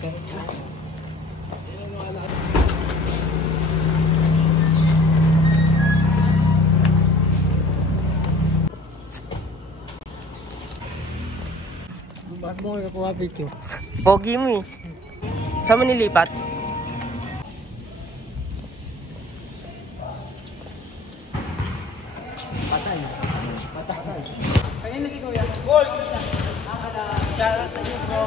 Bakit mo kayo kuha picture? Pogi mo eh. Saan mo nilipat? Patay. Patay. Kanina si Kuya. Goal! Shoutout sa iyo, bro.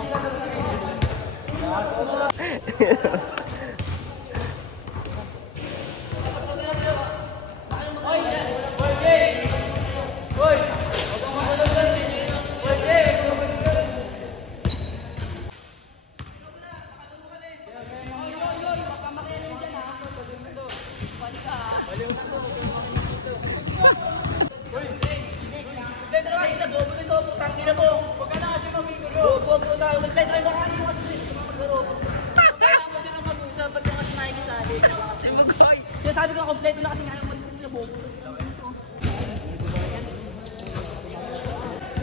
Sabi ko kompleto na kasi nga naman sa bobo.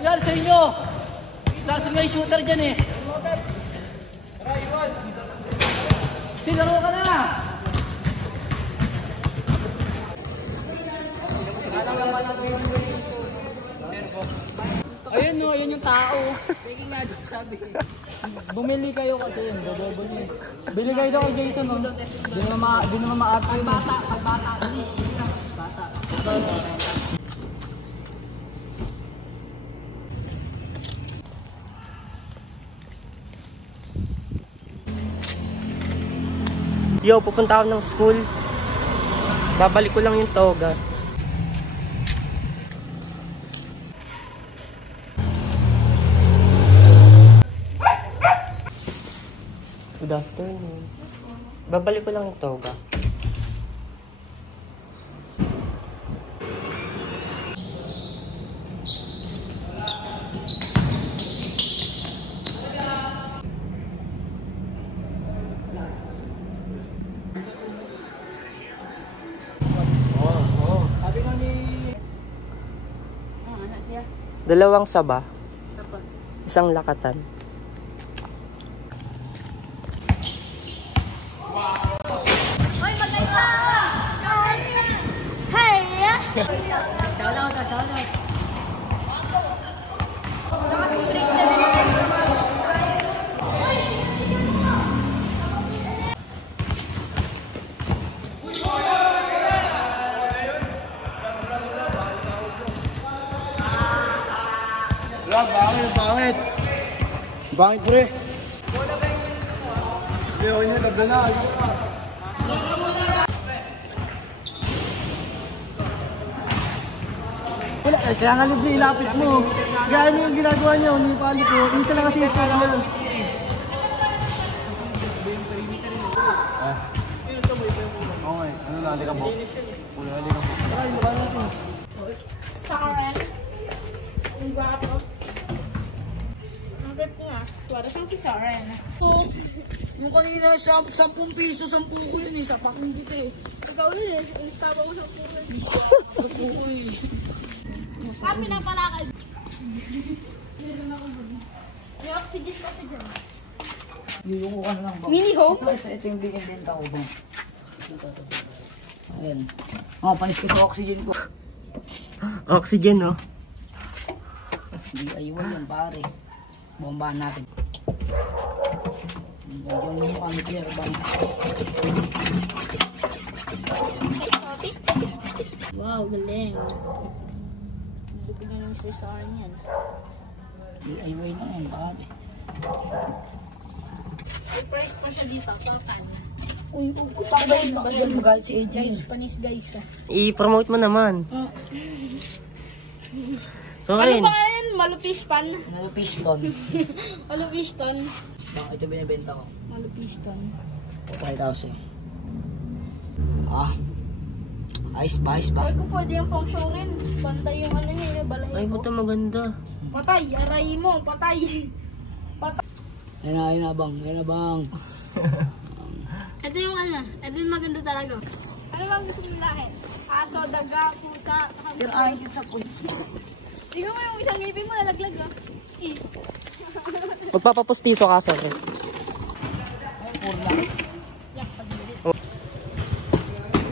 Yan sa inyo. Nasa nga yung shooter dyan eh. Sinaro ka na. Ayun no, yun yung tao. Thinking nga dito sabi. Bumili kayo kasi yun, bobobo niyo. Bili kayo daw kay Jason no. Di naman ma-up yun. Bata. Yo, pupunta ako ng school. Babalik ko lang yung toga. Good afternoon. Babalik ko lang yung toga. Dalawang saba. Isang lakatan. Hoy, maganda! Shoutout na! Hey! Shoutout. Naka-secret na din. Bangit pre. Leon niya, tabla na. Wala, kaya nga libre, ilapit mo. Gaya mo yung ginagawa niyo, hindi pa alit mo. Isa lang kasi yung score niya. Okay, ano na, halika mo. Halika mo. Ay, luka natin. Soren. Ang gwapo. Ang pep ko nga. Wala siyang si Soren. So, yung kanina, 10 piso, 10 ko yun eh. Sapakin kita eh. Ikaw yun eh. Instaba mo sa punan. Oo eh. Kami na palakad. May oxygen kasi dyan. Yung ka na lang ba? Mini hope? Ito yung big inventa ko ba? Ayan. Oh, panis ka sa oxygen ko. Oxygen, no? Hindi aywan yan, pare. Bombahan natin. Yung kami clear bang. Wow, galing. Lubig na ng Mr. Soren yan. Hindi aywan na yan, pare. Surprise pa siya dito, papan. Uy, pagbayin ba kasi magalit si AJ? Guys, panis guys. I-promote mo naman. So, Ano ayun. ba yan? Malupispan? Piston. Malupiston. Baka ito binibenta ko. Malupiston. 5,000. Ah. Ayos ba? Ay, kung pwede yung pang show rin. Pantay yung ano niya, yung balahin Ay, ko. buto maganda. Patay, aray mo, patay. Ayun na bang. Ito yung ano, ito yung maganda talaga. Ano bang gusto mong lahin? Aso, daga, pusa, Pero ay, sa point. tingnan mo yung isang ngipin mo, nalaglag ah. Magpapapustiso ka, sorry.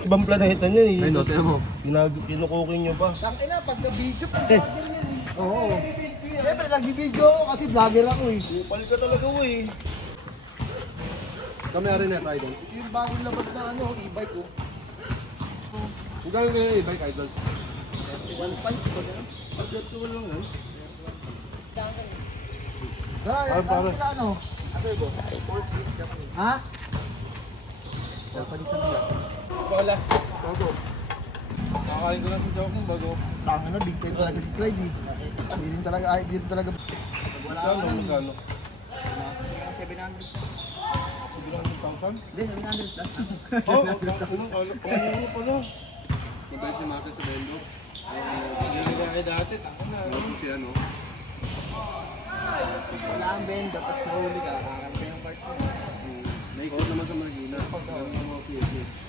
ibang planeta niya eh. Ay, no, tiyan mo. Kinukuking nyo pa. Tangina, pagka-video pa. Oo. Siyempre, nag-video ako kasi vlogger ako eh. Kupal ka talaga mo eh. Kami rin na tayo doon. Ito yung bagong labas na ano, e-bike ko. Kung gano'n kayo i-bike idol. 1.5 ko na. Pagkat ko lang yan. Dahil, Ay, pare. sila ano? Ha? Wala. Nakakain ko lang sa joke bago. Tanga na, big time talaga si Clyde eh. Hindi rin talaga, hindi rin talaga. Magkano, magkano? 700. Sobrang 1,000? Hindi, 700 plus. Oo, ano pala? Mabay si Masa sa Bendo. Hindi kaya dati, tako na. Tapos si ano. Wala ang benda, tapos nahuli ka, kakalapin ng part mo. Naikot naman sa Marikina. Ganun ang mga PSA.